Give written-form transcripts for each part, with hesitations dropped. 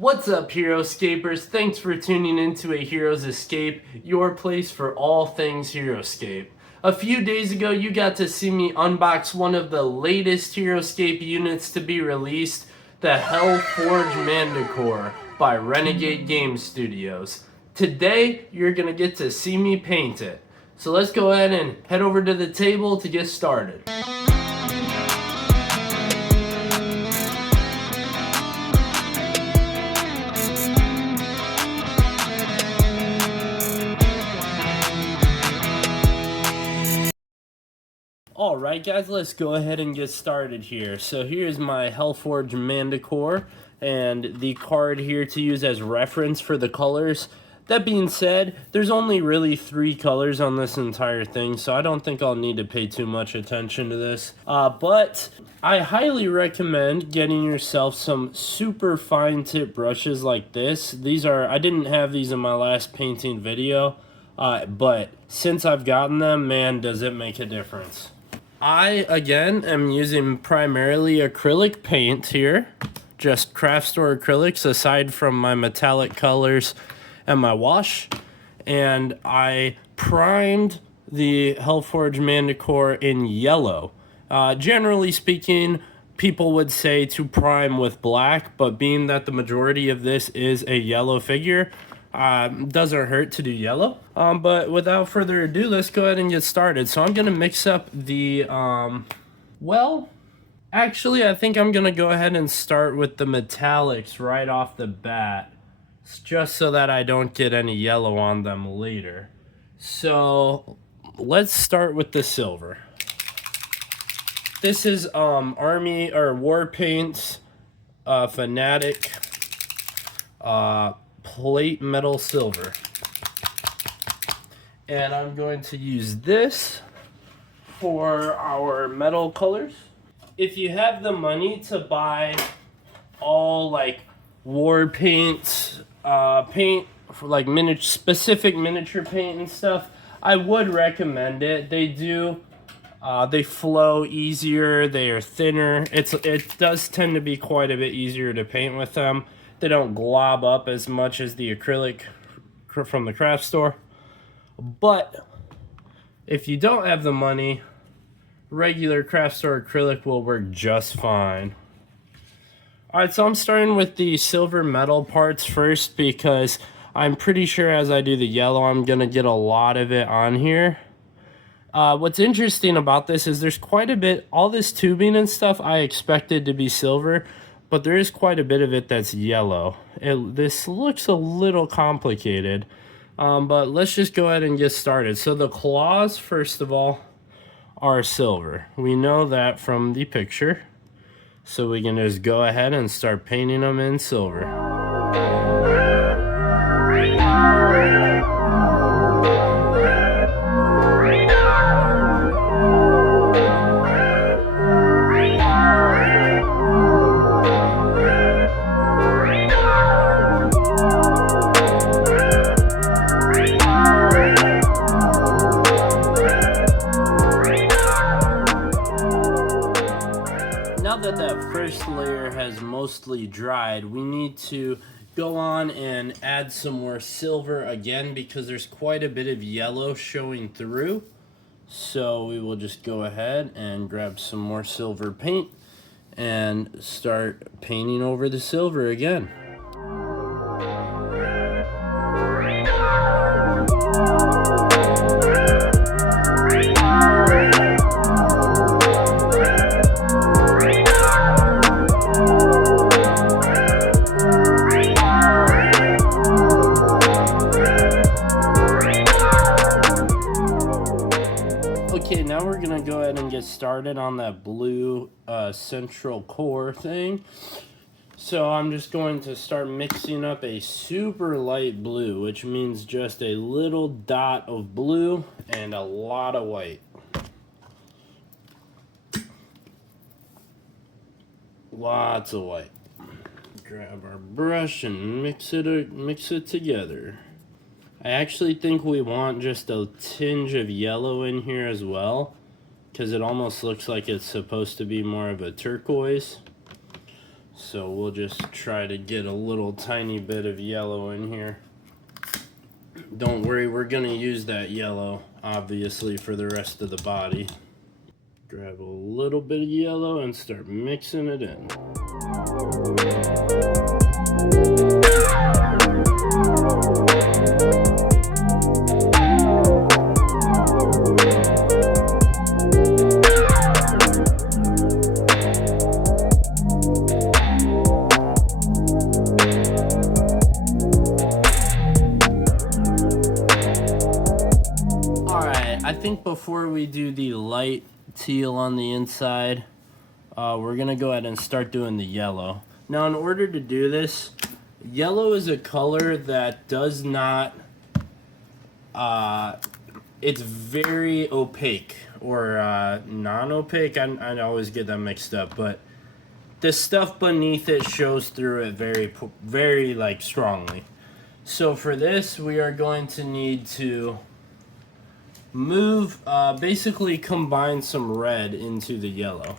What's up, Heroscapers? Thanks for tuning into A Hero's Escape, your place for all things Heroscape. A few days ago, you got to see me unbox one of the latest Heroscape units to be released, the Hellforge Madukor by Renegade Studios. Today, you're going to get to see me paint it. So let's go ahead and head over to the table to get started. Alright guys, let's go ahead and get started here. So here's my Hellforge Madukor and the card here to use as reference for the colors. That being said, there's only really 3 colors on this entire thing, so I don't think I'll need to pay too much attention to this. But I highly recommend getting yourself some super fine tip brushes like this. I didn't have these in my last painting video, but since I've gotten them, man, does it make a difference. I, again, am using primarily acrylic paint here. Just craft store acrylics aside from my metallic colors and my wash. And I primed the Hellforge Madukor in yellow. Generally speaking, people would say to prime with black, but being that the majority of this is a yellow figure, doesn't hurt to do yellow. But without further ado, let's go ahead and get started. So I'm gonna mix up the well, actually I think I'm gonna go ahead and start with the metallics right off the bat, just so that I don't get any yellow on them later. So let's start with the silver. This is Army or War Paints Fanatic plate metal silver, and I'm going to use this for our metal colors. If you have the money to buy all like war paints, paint for like specific miniature paint and stuff, I would recommend it. They flow easier, they are thinner. It does tend to be quite a bit easier to paint with them. They don't glob up as much as the acrylic from the craft store. But if you don't have the money, regular craft store acrylic will work just fine. Alright, so I'm starting with the silver metal parts first because I'm pretty sure as I do the yellow, I'm going to get a lot of it on here. What's interesting about this is there's quite a bit, all this tubing and stuff I expected to be silver, but there is quite a bit of it that's yellow. This looks a little complicated, but let's just go ahead and get started. So the claws, first of all, are silver. We know that from the picture. So we can just go ahead and start painting them in silver. Now that first layer has mostly dried, we need to go on and add some more silver again because there's quite a bit of yellow showing through. So we will just go ahead and grab some more silver paint and start painting over the silver again. Okay, now we're gonna go ahead and get started on that blue central core thing. So I'm just going to start mixing up a super light blue, which means just a little dot of blue and a lot of white. Lots of white. Grab our brush and mix it together. I actually think we want just a tinge of yellow in here as well, because it almost looks like it's supposed to be more of a turquoise. So we'll just try to get a little tiny bit of yellow in here. Don't worry, we're gonna use that yellow, obviously, for the rest of the body. Grab a little bit of yellow and start mixing it in. I think before we do the light teal on the inside, we're gonna go ahead and start doing the yellow. Now, in order to do this, yellow is a color that does not, it's very opaque, or non-opaque. I always get that mixed up, but the stuff beneath it shows through it very like strongly. So for this, we are going to need to basically combine some red into the yellow.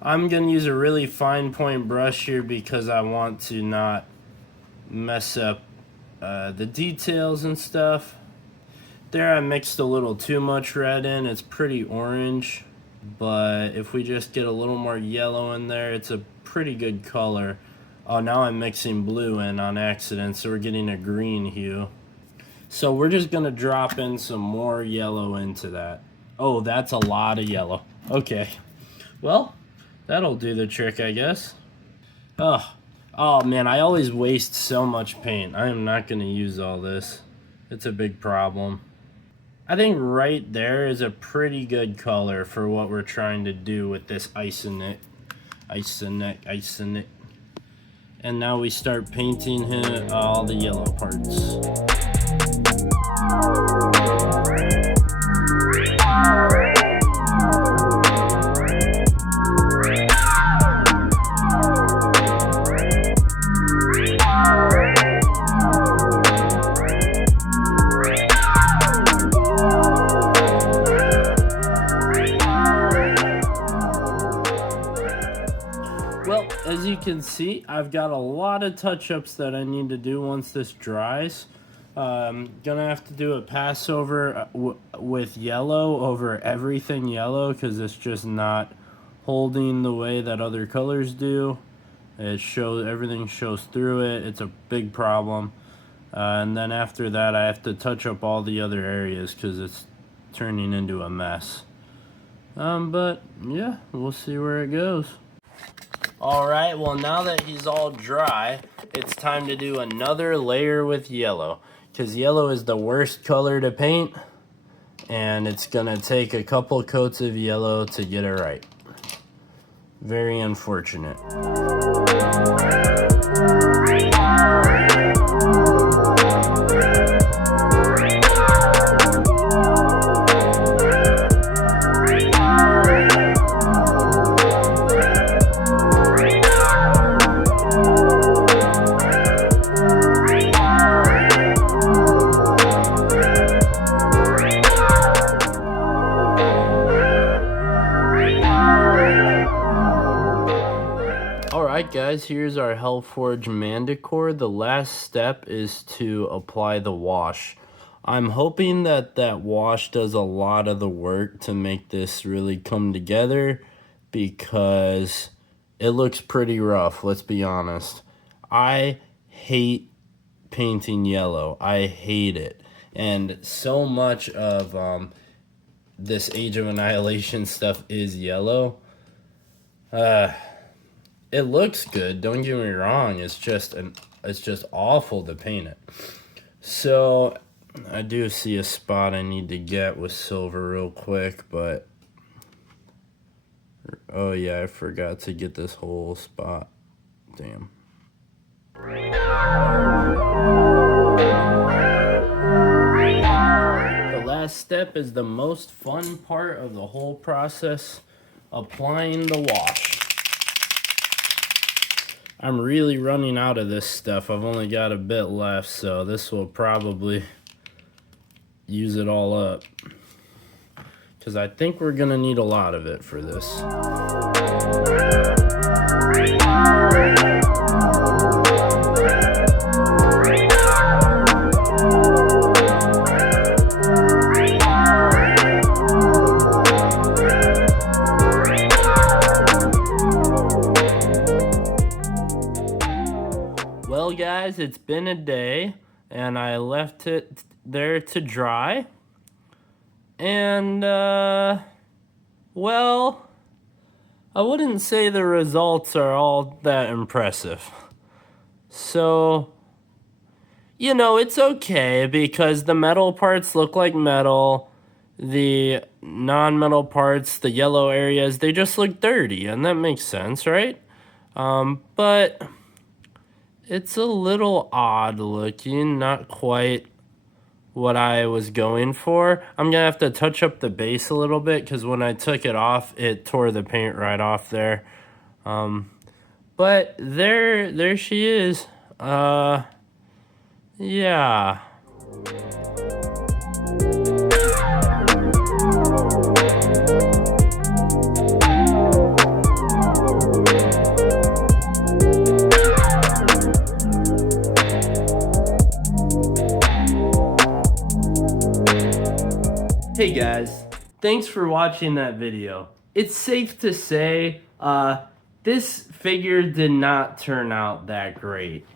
I'm going to use a really fine point brush here because I want to not mess up the details and stuff. There I mixed a little too much red in. It's pretty orange, but if we just get a little more yellow in there, it's a pretty good color. Oh, now I'm mixing blue in on accident, so we're getting a green hue. So we're just going to drop in some more yellow into that. Oh, that's a lot of yellow. Okay. Well, that'll do the trick, I guess. Oh man, I always waste so much paint. I am not going to use all this. It's a big problem. I think right there is a pretty good color for what we're trying to do with this Isonic. And now we start painting all the yellow parts. Well, as you can see, I've got a lot of touch-ups that I need to do once this dries. Gonna have to do a pass over with yellow over everything yellow because it's just not holding the way that other colors do. Everything shows through it. It's a big problem. And then after that, I have to touch up all the other areas because it's turning into a mess. But yeah, we'll see where it goes. Alright, well now that he's all dry, it's time to do another layer with yellow. Because yellow is the worst color to paint, and it's going to take a couple coats of yellow to get it right. Very unfortunate. Alright guys, here's our Hellforge Madukor. The last step is to apply the wash. I'm hoping that that wash does a lot of the work to make this really come together because it looks pretty rough, let's be honest. I hate painting yellow. I hate it. And so much of this Age of Annihilation stuff is yellow. It looks good, don't get me wrong, it's just awful to paint it. So I do see a spot I need to get with silver real quick, but oh yeah, I forgot to get this whole spot. Damn. The last step is the most fun part of the whole process, applying the wash. I'm really running out of this stuff. I've only got a bit left, so this will probably use it all up. Because I think we're going to need a lot of it for this. Well, guys, it's been a day, and I left it there to dry. And, well, I wouldn't say the results are all that impressive. So, you know, it's okay because the metal parts look like metal. The non-metal parts, the yellow areas, they just look dirty, and that makes sense, right? But it's a little odd looking, not quite what I was going for. I'm gonna have to touch up the base a little bit because when I took it off, it tore the paint right off there. But there she is. Yeah. Hey guys, thanks for watching that video. It's safe to say, this figure did not turn out that great.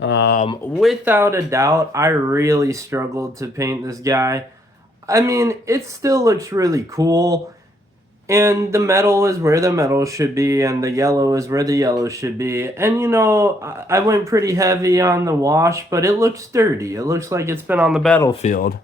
Without a doubt, I really struggled to paint this guy. I mean, it still looks really cool, and the metal is where the metal should be, and the yellow is where the yellow should be. And you know, I went pretty heavy on the wash, but it looks dirty. It looks like it's been on the battlefield.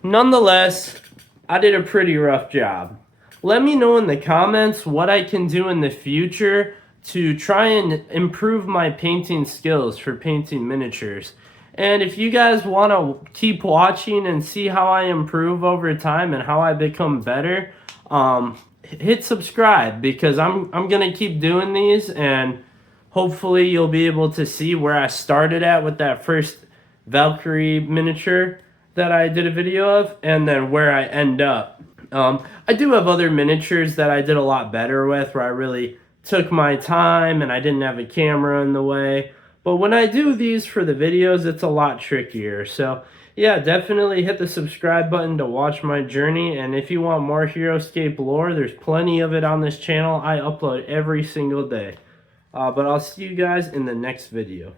Nonetheless, I did a pretty rough job. Let me know in the comments what I can do in the future to try and improve my painting skills for painting miniatures. And if you guys want to keep watching and see how I improve over time and how I become better, hit subscribe because I'm going to keep doing these, and hopefully you'll be able to see where I started at with that first Valkyrie miniature that I did a video of, and then where I end up. I do have other miniatures that I did a lot better with, where I really took my time and I didn't have a camera in the way. But when I do these for the videos, it's a lot trickier. So yeah, definitely hit the subscribe button to watch my journey. And if you want more Heroscape lore, there's plenty of it on this channel. I upload every single day. But I'll see you guys in the next video.